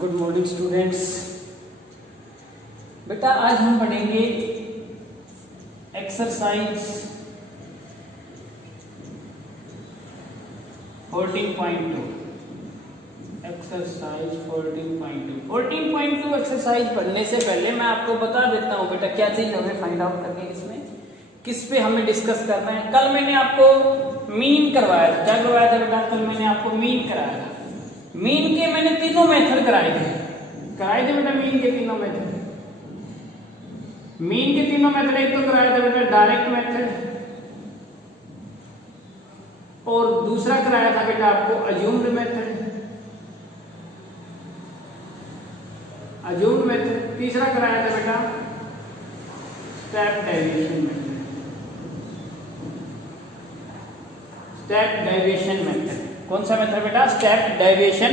Good morning students. बेटा आज हम पढ़ेंगे एक्सरसाइज 14.2। एक्सरसाइज 14.2 एक्सरसाइज पढ़ने से पहले मैं आपको बता देता हूँ बेटा क्या चीज हमें फाइंड आउट करनी है, इसमें किस पे हमें डिस्कस करना है। कल मैंने आपको मीन करवाया था। क्या करवाया था बेटा? कल मैंने आपको मीन कराया था। मीन के मैंने तीनों मेथड कराए थे बेटा। मीन के तीनों मेथड एक तो कराया था बेटा डायरेक्ट मेथड, और दूसरा कराया था बेटा आपको अज्यूम्ड मेथड, तीसरा कराया था बेटा स्टेप डेविएशन मेथड। कौन सा मेथड बेटा? Step deviation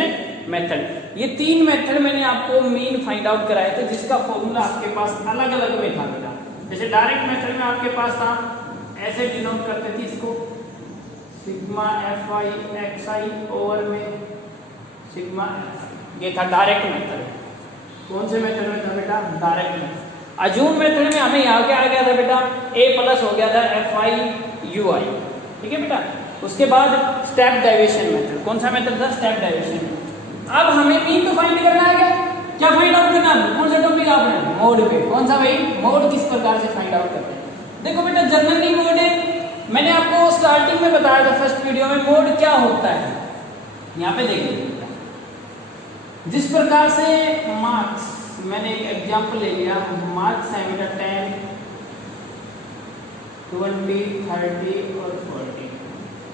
method. ये तीन मेथड मैंने आपको मीन फाइंड आउट कराए थे, जिसका फॉर्मूला आपके पास अलग अलग में था बेटा। जैसे डायरेक्ट मेथड में आपके पास था, ऐसे डिनोट करते थे इसको, sigma F I x I over में सिग्मा, ये था डायरेक्ट मेथड। कौन से मेथड में था बेटा? Direct method. अज्यूम मेथड में हमें यहाँ क्या आ गया था बेटा? ए प्लस हो गया था एफ आई यू आई। ठीक है बेटा। उसके बाद स्टेप डेविएशन मेथड। कौन सा मेथड था? Step deviation. अब हमें मीन तो फाइंड करना है। क्या फाइंड आउट करना है? कौन सा टॉपिक आपने? मोड पे। कौन सा भाई? मोड किस प्रकार से फाइंड आउट करते हैं। देखो बेटा जनरली मोड है, मैंने आपको स्टार्टिंग में बताया था फर्स्ट वीडियो में मोड क्या होता है। यहाँ पे देख लीजिए, जिस प्रकार से मार्क्स, मैंने एक एग्जांपल ले लिया, मार्क्स है बेटा 10, 20, 30 और 40।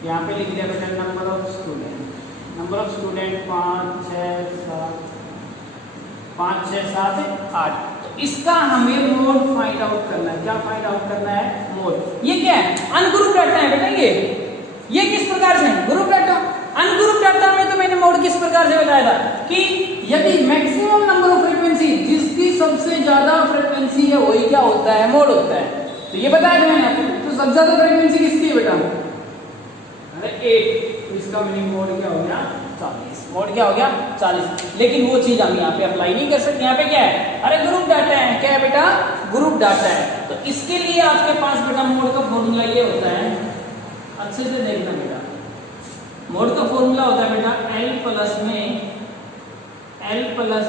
यहाँ पे लिख दिया बेटा नंबर ऑफ स्टूडेंट 5, 6, 7, 8। तो इसका हमें मोड फाइंड आउट करना है। क्या फाइंड आउट करना है? मोड। ये क्या है? अनग्रुप डाटा है बेटा। ये किस प्रकार से? Group data. अनग्रुप डाटा में तो मैंने मोड किस प्रकार से बताया था कि यदि मैक्सिमम नंबर ऑफ फ्रीक्वेंसी, जिसकी सबसे ज्यादा फ्रीक्वेंसी है वही क्या होता है? मोड होता है। तो ये बताया था मैंने आपको। तो सबसे ज्यादा फ्रीक्वेंसी किसकी है बेटा? 8। तो इसका मीनिंग मोड क्या हो गया? 40। मोड क्या हो गया? 40। लेकिन वो चीज हम यहाँ पे अप्लाई नहीं कर सकते। यहाँ पे क्या है? अरे ग्रुप डाटा है। क्या है बेटा? ग्रुप डाटा है। तो इसके लिए आपके पास बेटा मोड का फॉर्मूला ये होता है, अच्छे से देखना बेटा। मोड का फॉर्मूला होता है बेटा L प्लस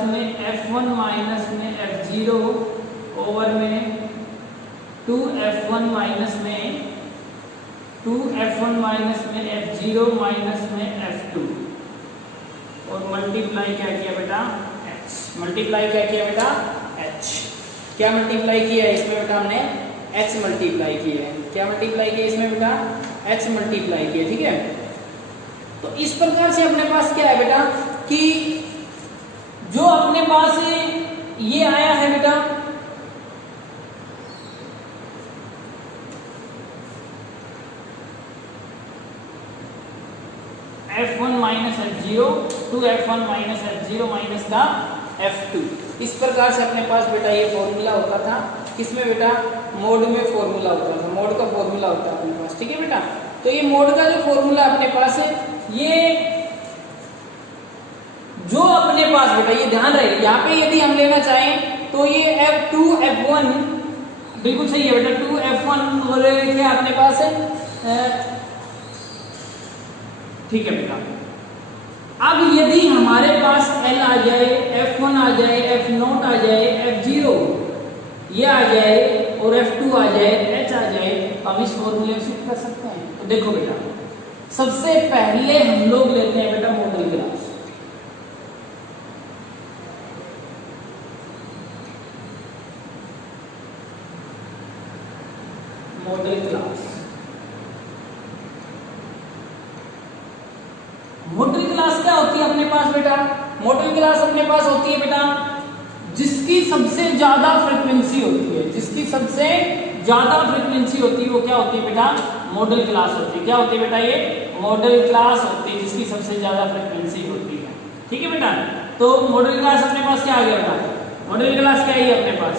में F1 माइनस में F0 ओवर में 2F1 माइनस में F0 माइनस में F2 और मल्टीप्लाई क्या किया बेटा? H। मल्टीप्लाई क्या किया बेटा? H। क्या मल्टीप्लाई किया है इसमें बेटा? हमने H मल्टीप्लाई किया है। क्या मल्टीप्लाई किया इसमें बेटा? H मल्टीप्लाई किया। ठीक है। तो इस प्रकार से अपने पास क्या है बेटा कि जो अपने पास ये आया है बेटा, F1 minus F0 2F1 minus F0 minus का F2। इस प्रकार से अपने पास बेटा ये फॉर्मूला होता था। किसमें बेटा? मोड में फॉर्मूला होता था। मोड का फॉर्मूला होता है अपने पास। ठीक है बेटा। तो ये मोड का जो फॉर्मूला अपने पास है, ये जो अपने पास बेटा, ये ध्यान रहे, यहाँ पे यदि हम लेना चाहें तो ये F2 F1 बिल्कुल सही है बेटा। 2F1 और क्या अपने पास है? ठीक है बेटा। अब यदि हमारे पास L आ जाए, F1 आ जाए, F0 आ जाए, F0 ये आ जाए और F2 आ जाए, H आ जाए, तो हम इस फॉर्मूले से कर सकते हैं। तो देखो बेटा, सबसे पहले हम लोग लेते हैं बेटा मॉडल क्लास। मॉडल क्लास क्या होती है अपने पास बेटा? मॉडल क्लास अपने पास होती है बेटा जिसकी सबसे ज्यादा फ्रीक्वेंसी होती है। जिसकी सबसे ज्यादा फ्रीक्वेंसी होती है वो क्या होती है बेटा? मॉडल क्लास होती है। क्या होती है बेटा? ये मॉडल क्लास होती है जिसकी सबसे ज्यादा फ्रीक्वेंसी होती है। ठीक है बेटा। तो मॉडल क्लास अपने पास क्या आ गया बेटा? मॉडल क्लास क्या है अपने पास?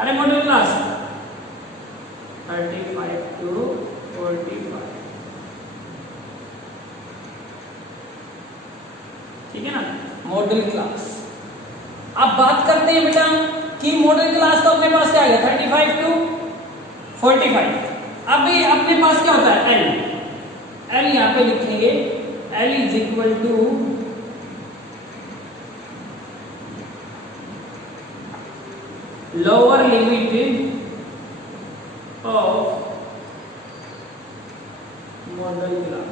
अरे मॉडल क्लास 35 to 45। ठीक है ना, मॉडल क्लास। अब बात करते हैं बेटा कि मॉडल क्लास तो अपने पास क्या आ गया 35 टू 45। अभी अपने पास क्या होता है एल यहां पे लिखेंगे L is equal to lower limit of modal class.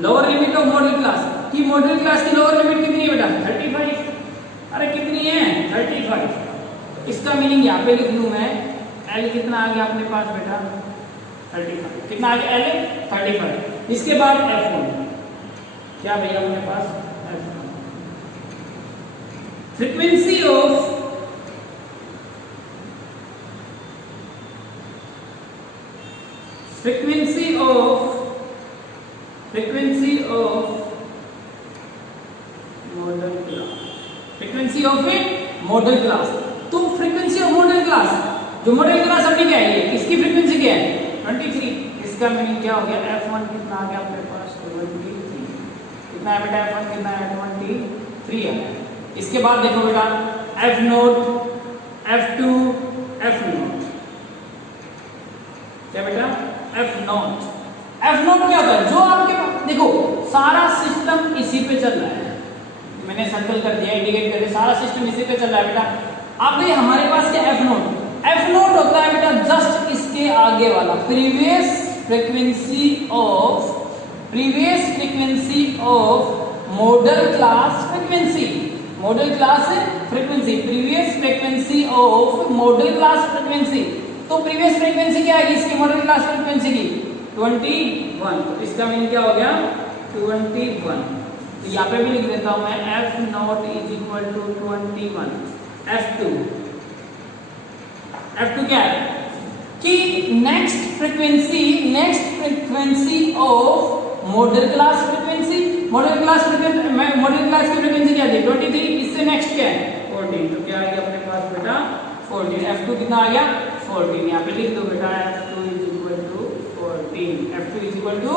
Lower limit of modal class की मॉडल क्लास की लोअर लिमिट कितनी है बेटा 35। अरे कितनी है 35। इसका मीनिंग यहाँ पे लिख लूं मैं एल कितना आ गया अपने पास बेटा 35। कितना आ गया एल 35। इसके बाद F1 क्या भैया अपने पास F1 frequency of modal class. तो फ्रीक्वेंसी ऑफ मॉडल क्लास जो मॉडल क्लास अपनी क्या है इसकी फ्रीक्वेंसी क्या है 23। इसका मीनिंग क्या हो गया F1 कितना आ गया अपने पास 23। कितना है बेटा F1 कितना है 23 है। इसके बाद देखो बेटा F0 F2 F0 क्या बेटा F0 क्या होता है जो आपके देखो सारा सिस्टम इसी पे चल रहा है। मैंने सर्कल कर दिया इंडिकेट कर दिया सारा सिस्टम इसी पे चल रहा है बेटा। अब ये हमारे पास क्या F0 होता है बेटा जस्ट इसके आगे वाला previous frequency of modal class frequency previous frequency of modal class frequency. तो प्रीवियस फ्रीक्वेंसी क्या है इसकी मॉडल क्लास फ्रीक्वेंसी की 21। तो इसका मीनिंग क्या हो गया 21। तो यहाँ पे भी लिख देता हूं मैं F0 is equal to 21। F2 क्या है कि next frequency of modal class frequency की फ्रीक्वेंसी क्या थी 23। इससे नेक्स्ट क्या है 14। तो क्या आ गया अपने पास बेटा 14। F2 कितना आ गया 14। यहाँ पे लिख दो बेटा F2 इज इक्वल टू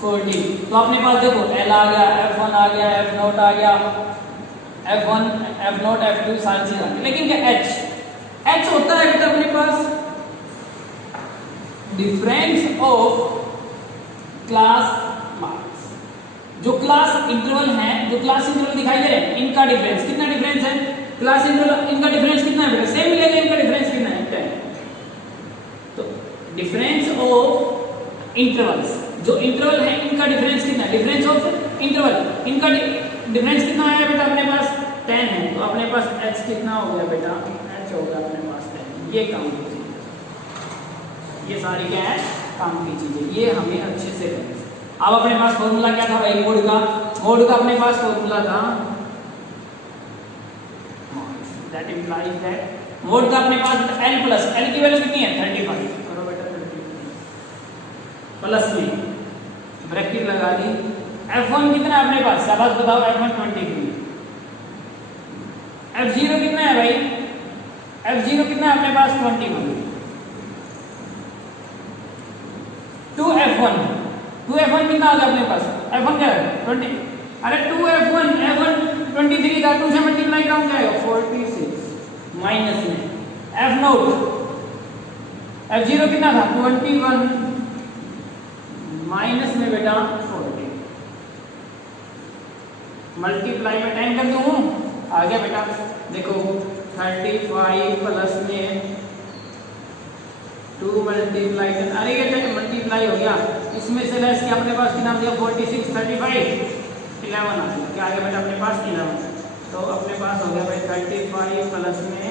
14। तो अपने पास देखो L आ गया F1 आ गया F0 आ गया F1 F0 F2 सारी चीज आ गई। लेकिन क्या H होता है बेटा अपने पास डिफरेंस ऑफ क्लास मार्क्स। जो क्लास इंटरवल है जो क्लास इंटरवल दिखाई दे रहे हैं इनका डिफरेंस कितना डिफरेंस है क्लास इंटरवल इनका डिफरेंस कितना है बेटा सेम मिलेगा। इनका डिफरेंस कितना है 10। तो डिफरेंस ऑफ इंटरवल्स जो इंटरवल है इनका डिफरेंस कितना है डिफरेंस ऑफ इंटरवल इनका डिफरेंस कितना आया बेटा अपने पास 10 है। तो अपने पास h कितना हो गया बेटा h हो गया अपने पास 10। ये काम की चीजें ये सारी क्या है काम की चीजें ये हमें अच्छे से करें। अब अपने पास फॉर्मूला क्या था भाई मोड का अपने पास फॉर्मूला था दैट इंप्लाइज दैट मोड का अपने पास L प्लस L की वैल्यू कितनी है 35। करो बेटा 35 प्लस में ब्रैकेट लगा दी F1 कितना है अपने पास शाबाश बताओ F1 23। F0 कितना है भाई F0 कितना है अपने पास 21। 2F1 कितना आ गया अपने पास F1 क्या है 20। अरे 2F1 F1 23 का 2 से मल्टीप्लाई करूं क्या आएगा 46 माइनस में F0 F0 कितना था 21 माइनस में बेटा 40 मल्टीप्लाई में 10 कर दूं आ गया बेटा देखो 35 प्लस में 2 मल्टीप्लाई अरे ये मल्टीप्लाई हो गया इसमें से लेस किया अपने पास कितना दिया 46 35 11 आ गया क्या आ गया बेटा अपने पास 11। तो अपने पास हो गया भाई 35 प्लस में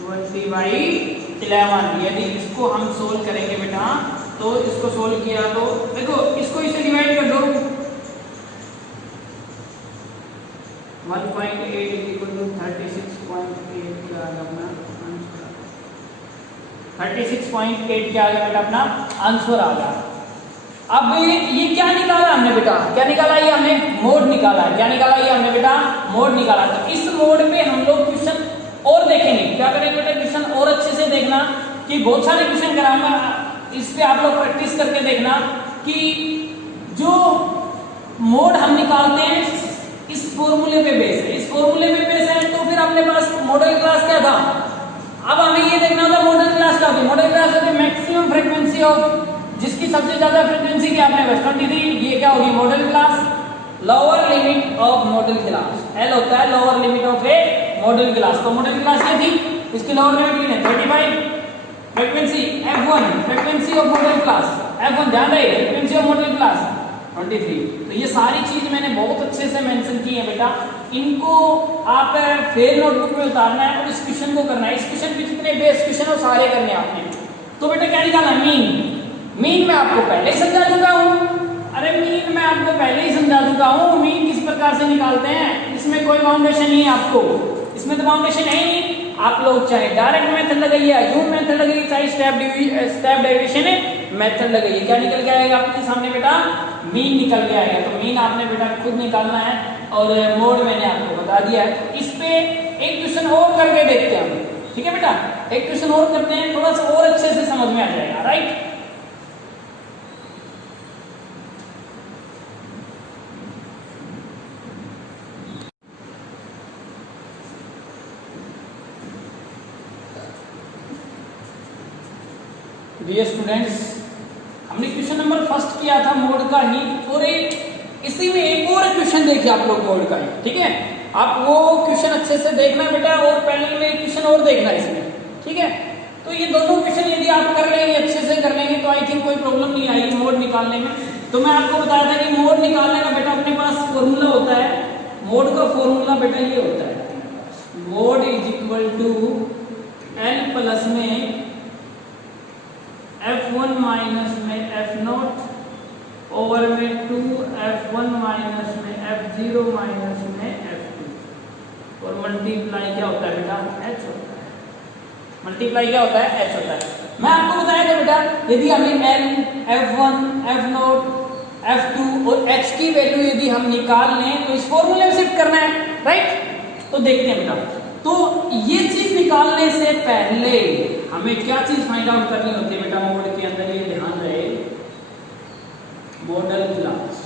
20/11। यदि इसको हम सोल्व करेंगे बेटा तो इसको सोल्व किया तो देखो इसको इससे डिवाइड कर दो 1.8 36.8 क्या आ गया अपना 36.8 क्या आ गया बेटा अपना आंसर आ गया। अब ये क्या निकाला हमने बेटा क्या निकाला ये हमने मोड निकाला है। क्या निकाला ये हमने बेटा मोड निकाला। तो इस मोड पे हम लोग क्वेश्चन और देखेंगे क्या करेंगे बेटा क्वेश्चन और अच्छे से देखना कि बहुत सारे क्वेश्चन कराऊंगा इस पे आप लोग प्रैक्टिस करके देखना कि जो मोड हम निकालते हैं इस फॉर्मूले पे बेस है, इस फॉर्मूले पे बेस है। तो फिर अपने पास मॉडल क्लास क्या था, अब हमें ये देखना होता मॉडल क्लास क्या होती है। मॉडल क्लास होती है मैक्सिमम फ्रीक्वेंसी ऑफ, जिसकी सबसे ज्यादा फ्रीक्वेंसी क्या आपने बस 23, ये क्या होगी model class. Lower limit of modal class, L होता है lower limit of A model class. तो मॉडल क्लास ये थी, इसकी लोअर लिमिट कितनी है 35। Frequency F1 frequency of modal class, F1 ध्यान रहे फ्रीक्वेंसी ऑफ मॉडल क्लास 23। तो ये सारी चीज मैंने बहुत अच्छे से मेंशन की है बेटा, इनको आप फेल नोटबुक में उतारना है और इस क्वेश्चन को करना है। इस क्वेश्चन पे जितने बेस क्वेश्चन हो सारे करने हैं आपने। तो बेटा क्या निकालना है मीन मैं आपको पहले ही समझा चुका हूं। अरे मीन मैं आपको पहले ही समझा चुका हूं, मीन किस प्रकार से निकालते हैं, इसमें कोई फाउंडेशन नहीं है आपको, इसमें तो फाउंडेशन है ही नहीं। आप लोग चाहे डायरेक्ट मेथड लगाइए, अज्यूम मेथड लगाइए, चाहे स्टेप डेविएशन मेथड लगाइए, क्या निकल के आएगा आपके सामने बेटा मीन निकल के आएगा। तो मीन आपने बेटा खुद निकालना है और मोड मैंने आपको बता दिया है। इस पे एक क्वेश्चन और करके देखते हैं हम, ठीक है बेटा, एक क्वेश्चन और करते हैं, थोड़ा सा और अच्छे से समझ में आ जाएगा। राइट, डियर स्टूडेंट्स, हमने क्वेश्चन नंबर फर्स्ट किया था मोड का ही, और इसी में एक और क्वेश्चन देखिए आप लोग मोड का ही, ठीक है। आप वो क्वेश्चन अच्छे से देखना बेटा, और पैरेलल में क्वेश्चन और देखना इसमें, ठीक है। तो ये दोनों क्वेश्चन यदि आप कर लेंगे, अच्छे से कर लेंगे, तो आई थिंक कोई प्रॉब्लम नहीं आएगी मोड निकालने में। तो मैं आपको बताया था कि मोड निकालने का बेटा अपने पास फॉर्मूला होता है। मोड का फॉर्मूला बेटा ये होता है, mode is equal to L plus में F1 माइनस में F0 ओवर में 2F1 माइनस में F0 माइनस में F2, और मल्टीप्लाई क्या होता है बेटा H होता है। मल्टीप्लाई क्या होता है H होता है। मैं आपको बताया था बेटा, यदि हमें L, F1, F0, F2 और H की वैल्यू यदि हम निकाल लें तो इस फॉर्मूले में शिफ्ट करना है। राइट, तो देखते हैं बेटा, तो ये चीज निकालने से पहले हमें क्या चीज फाइंड आउट करनी होती है बेटा मोड के अंदर, ये ध्यान रहे, model class.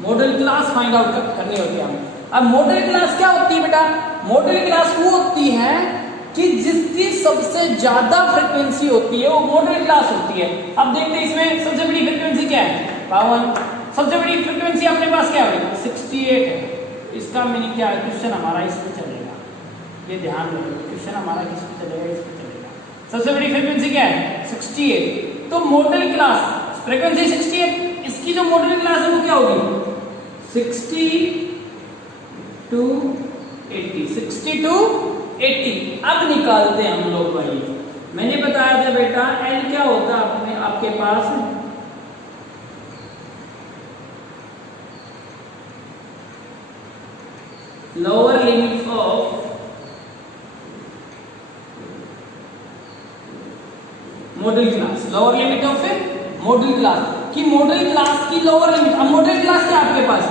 Model class find out करनी होती है हमें। अब मॉडल क्लास क्या होती है बेटा, मॉडल क्लास वो होती है कि जिसकी सबसे ज्यादा फ्रीक्वेंसी होती है वो मॉडल क्लास होती है। अब देखते हैं इसमें सबसे बड़ी फ्रीक्वेंसी क्या है 52, सबसे बड़ी फ्रीक्वेंसी अपने पास क्या है 68 है। इसका मीनिंग क्या है, क्वेश्चन हमारा इस पे चलेगा, ये ध्यान रखिए, क्वेश्चन हमारा किस पे चलेगा, इस पे चलेगा। सबसे बड़ी फ्रीक्वेंसी क्या है 68, तो मॉडल क्लास फ्रीक्वेंसी 68, इसकी जो मॉडल क्लास है वो क्या होगी 60 to 80, 60 to 80। अब निकालते हैं हम लोग भाई, मैंने बताया था बेटा एल क्या होता है अपने आपके पास lower limit of modal class, lower limit of modal class की, मॉडल क्लास की लोअर लिमिट। अब मॉडल क्लास क्या आपके पास,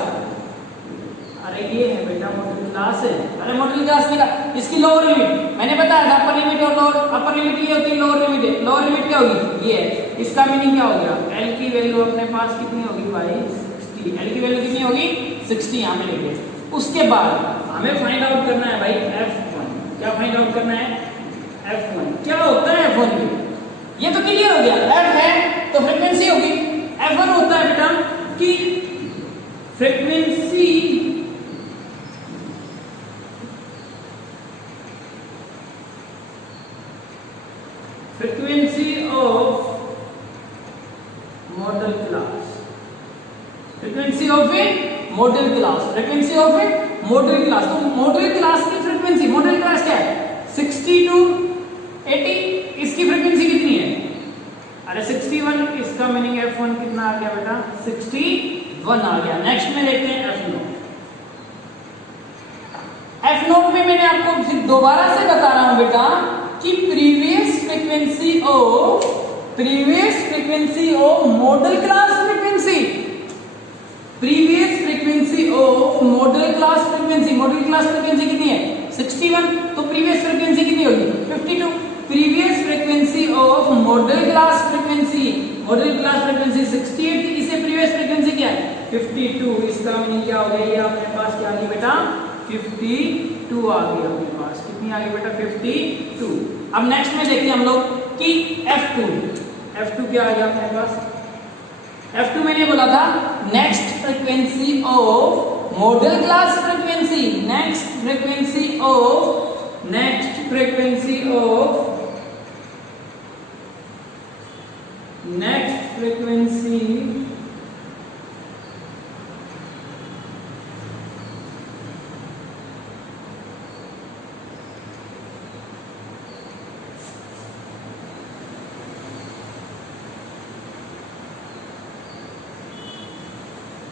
अरे ये है बेटा मॉडल क्लास है, अरे मॉडल क्लास की इसकी लोअर लिमिट मैंने बताया था, अपर लिमिट और लोअर, अपर लिमिट ये होती है, लोअर लिमिट है, लोअर लिमिट क्या होगी ये है। इसका मीनिंग क्या हो गया, एल की वैल्यू अपने पास कितनी होगी भाई 60, एल की वैल्यू कितनी होगी 60, यहाँ पे लिख दे। उसके बाद हमें फाइंड आउट करना है भाई F1, क्या फाइंड आउट करना है F1, क्या होता है F1, ये तो क्लियर हो गया, F है तो फ्रीक्वेंसी होगी, F1 होता है बेटा कि frequency of modal class, frequency of A model class, frequency of A model class. तो मॉडल क्लास की फ्रीक्वेंसी, मॉडल क्लास क्या है 60 to 80, इसकी फ्रीक्वेंसी कितनी है, अरे 61, इसका मीनिंग F1 कितना आ गया बेटा 61 आ गया। नेक्स्ट में देखते हैं F0। F0 में मैंने आपको फिर दोबारा से बता रहा हूं बेटा कि previous frequency of modal class frequency, previous frequency of modal class frequency, model class frequency कितनी है 61, तो प्रीवियस फ्रीक्वेंसी कितनी होगी 52, previous frequency of modal class frequency, model class frequency 68, इसे प्रीवियस फ्रीक्वेंसी क्या है 52, इसका मीनिंग क्या हो गया, ये अपने पास क्या आ गई बेटा 52 आ गई अपने पास। कितनी आ गई बेटा 52। अब नेक्स्ट में देखते हैं हम लोग कि F2 क्या आ गया अपने पास। F2 मैंने बोला था next frequency of modal class frequency, next frequency of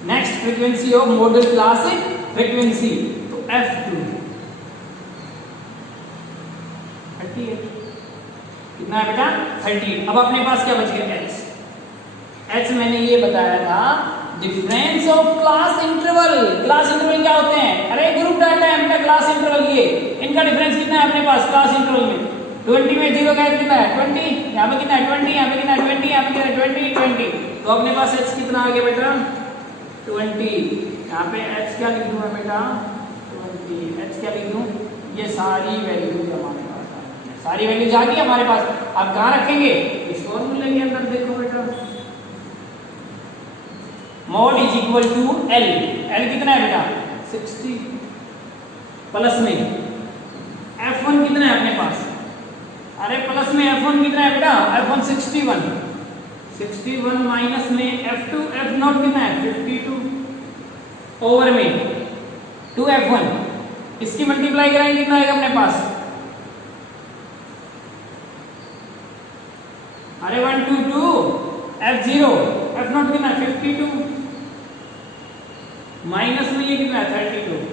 next frequency of model class frequency, तो F2 38, कितना है बेटा 38। अब अपने पास क्या बच गया H मैंने ये बताया था difference of class interval. Class interval क्या होते हैं, अरे ग्रुप डाटा है बेटा क्लास इंटरवल, ये इनका डिफरेंस कितना है अपने पास क्लास इंटरवल में 20 में 0 का कितना है 20, यहाँ पे कितना है 20, यहाँ पे कितना है 20, यहाँ पे कितना है 20, तो अपने पास H कितना आ गया बेटा 20। यहाँ पे H क्या लिख दूँ बेटा 20, H क्या लिख दूँ, ये सारी वैल्यूज हमारे पास आ गई, सारी वैल्यूज आ गई हमारे पास। अब कहाँ रखेंगे, इस फॉर्मूले के अंदर। देखो बेटा mod is equal to L, L कितना है बेटा 60, प्लस में F1 कितना है अपने पास, अरे प्लस में F1 कितना है बेटा F1 61 माइनस में F2 F0 कितना है 52 ओवर में 2F1, इसकी मल्टीप्लाई कराएंगे कितना आएगा अपने पास, अरे 122 F0 F0 कितना है 52 माइनस में ये कितना है 32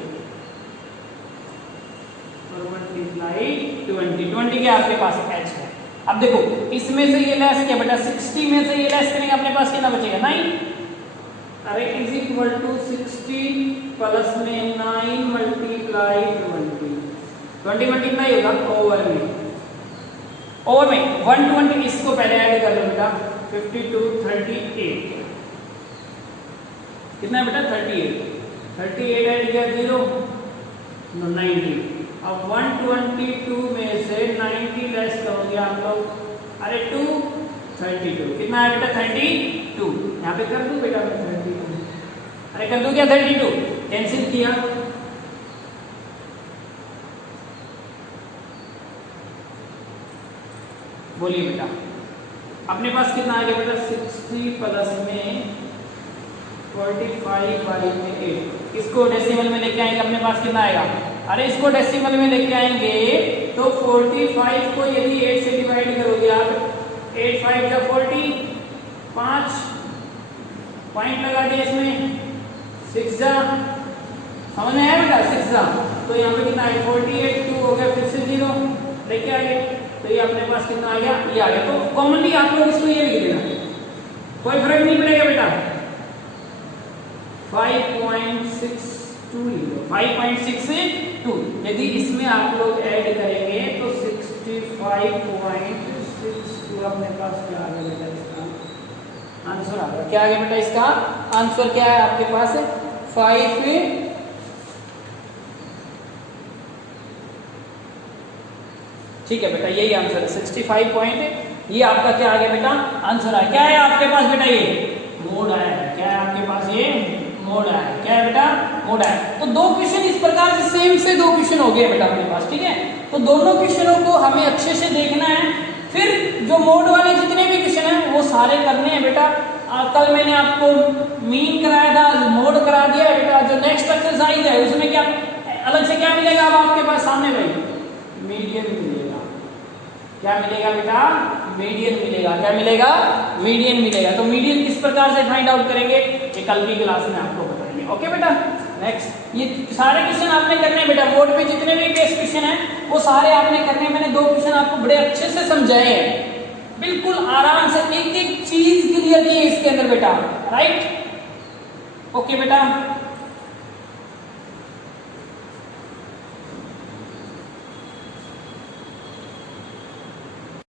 और मल्टीप्लाई 20 के आपके पास H है। अब देखो इसमें से ये लेस किया बेटा 60 में से ये लेस करेंगे अपने पास कितना बचेगा 9, अरे इज इक्वल टू 60 प्लस में 9 मल्टीप्लाई 20 मल्टीप्लाई होगा ओवर में 120, इसको पहले ऐड कर लो बेटा 52 38 कितना है बेटा 38 ऐड किया 0 90। अब 122 में से 90 लेस करोगे आप लोग, अरे 232 कितना है बेटा 32, यहाँ पे कर दूं बेटा मैं 32, अरे कर दूं क्या 32, कैंसिल किया बोलिए बेटा अपने पास कितना आ गया बेटा 60 प्लस में 45 बाई में 8, इसको डेसिमल में लेके आएंगे अपने पास कितना आएगा, अरे इसको डेसिमल में लेके आएंगे तो 45 को यदि 8 से डिवाइड करोगे आप 8 5 का 40, 5 पॉइंट लगा दिया इसमें 6 जा, समझ में आया बेटा 6 जा, तो यहाँ पे कितना है 48 2 हो गया फिर से 0 लेके आ गए, तो ये अपने पास कितना आ गया ये आ गया। तो कॉमनली आप लोग इसको ये लिख देना, कोई फर्क नहीं पड़ेगा बेटा 5.62 यदि इसमें आप लोग ऐड करेंगे तो 65.62 अपने पास क्या आ गया बेटा, इसका आंसर आ गया, क्या आ गया बेटा इसका आंसर क्या है आपके पास 5, ठीक है बेटा यही आंसर है 65 पॉइंट, ये आपका क्या आ गया बेटा आंसर आया। क्या है आपके पास बेटा ये मोड आया है, क्या है आपके पास ये मोड आया है, क्या है बेटा मोड आया है। तो दो क्वेश्चन इस प्रकार से सेम से दो क्वेश्चन हो गए बेटा अपने पास, ठीक है। तो दोनों क्वेश्चनों को हमें अच्छे से देखना है, फिर जो मोड वाले जितने भी क्वेश्चन हैं वो सारे करने हैं बेटा। कल मैंने आपको मीन कराया था, मोड करा दिया है बेटा। जो नेक्स्ट एक्सरसाइज है उसमें क्या अलग से क्या मिलेगा अब आपके पास सामने भाई, मीडियन मिलेगा। क्या मिलेगा बेटा मीडियन मिलेगा, क्या मिलेगा मीडियन मिलेगा। तो मीडियन किस प्रकार से फाइंड आउट करेंगे ये कल की क्लास में आपको बताएंगे, ओके बेटा। नेक्स्ट ये सारे क्वेश्चन आपने करने हैं बेटा, बोर्ड पे जितने भी बेस क्वेश्चन हैं वो सारे आपने करने हैं। मैंने दो क्वेश्चन आपको बड़े अच्छे से समझाए हैं, बिल्कुल आराम से एक एक चीज क्लियर की है इसके अंदर बेटा, राइट। ओके बेटा।